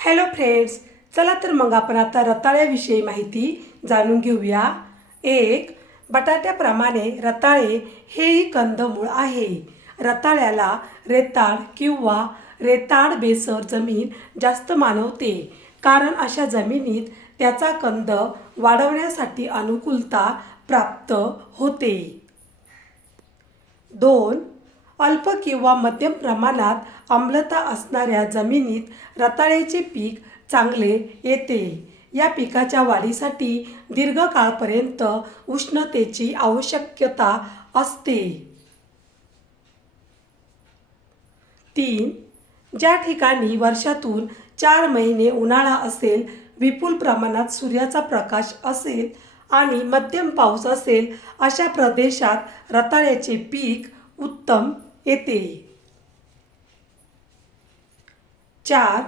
Hello friends, चला तर मग आपण आता रताळ्याविषयी माहिती जाणून घेऊया. एक, बटाट्याप्रमाणे रताळे हेही कंदमूळ आहे. रताळ्याला रेताळ किंवा रेताळ बेसर जमीन जास्त मानवते, कारण अशा जमिनीत त्याचा कंद वाढवण्यासाठी अनुकूलता प्राप्त होते. 2, अल्प किंवा मध्यम प्रमाणात आम्लता असणाऱ्या जमिनीत रताळ्याचे पीक चांगले येते. या पिकाच्या वाढीसाठी दीर्घकाळपर्यंत उष्णतेची आवश्यकता असते. 3, ज्या ठिकाणी वर्षातून 4 महिने उन्हाळा असेल, विपुल प्रमाणात सूर्याचा प्रकाश असेल आणि मध्यम पाऊस असेल, अशा प्रदेशात रताळ्याचे पीक उत्तम येते. 4,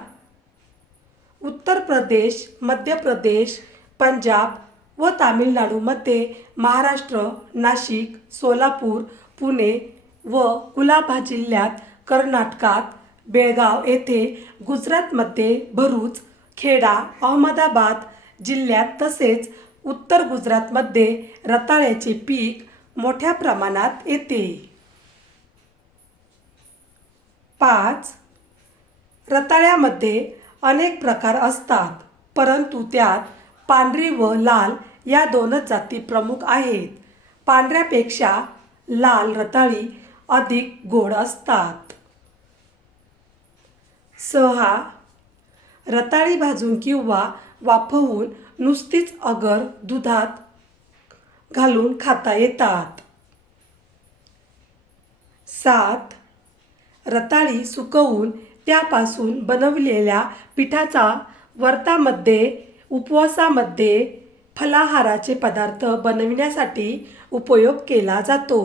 उत्तर प्रदेश, मध्य प्रदेश, पंजाब व तामिळनाडूमध्ये, महाराष्ट्र, नाशिक, सोलापूर, पुणे व कुलाबा जिल्ह्यात, कर्नाटकात बेळगाव येथे, गुजरातमध्ये भरूच, खेडा, अहमदाबाद जिल्ह्यात तसेच उत्तर गुजरातमध्ये रताळ्याचे पीक मोठ्या प्रमाणात येते. 5, रताळ्यामध्ये अनेक प्रकार असतात, परंतु त्यात पांढरी व लाल या दोनच जाती प्रमुख आहेत. पांढऱ्यापेक्षा लाल रताळी अधिक गोड असतात. 6, रताळी भाजून किंवा वाफवून नुसतीच अगर दुधात घालून खाता येतात. 7, रताळी सुकवून त्यापासून बनवलेल्या पिठाचा व्रतामध्ये, उपवासामध्ये, फलाहाराचे पदार्थ बनविण्यासाठी उपयोग केला जातो.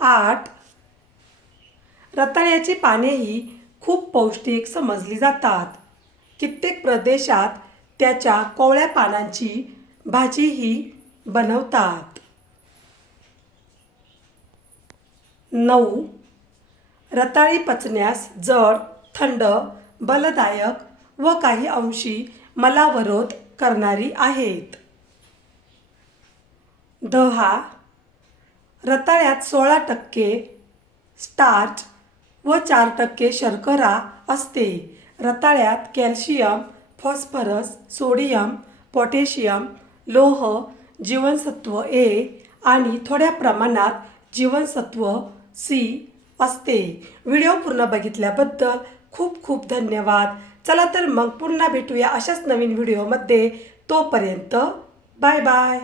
8, रताळ्याची पानेही खूप पौष्टिक समजली जातात. कित्येक प्रदेशात त्याच्या कोवळ्या पानांची भाजीही बनवतात. 9, रताळी पचण्यास जड, थंड, बलदायक व काही अंशी मलावरोध करणारी आहेत. 10, रताळ्यात 16% स्टार्च व 4% शर्करा असते. रताळ्यात कॅल्शियम, फॉस्फरस, सोडियम, पोटॅशियम, लोह, जीवनसत्व ए आणि थोड्या प्रमाणात जीवनसत्व सी असते. व्हिडिओ पूर्ण बघितल्याबद्दल खूप खूप धन्यवाद. चला तर मग पुन्हा भेटूया अशाच नवीन व्हिडिओमध्ये. तोपर्यंत बाय बाय.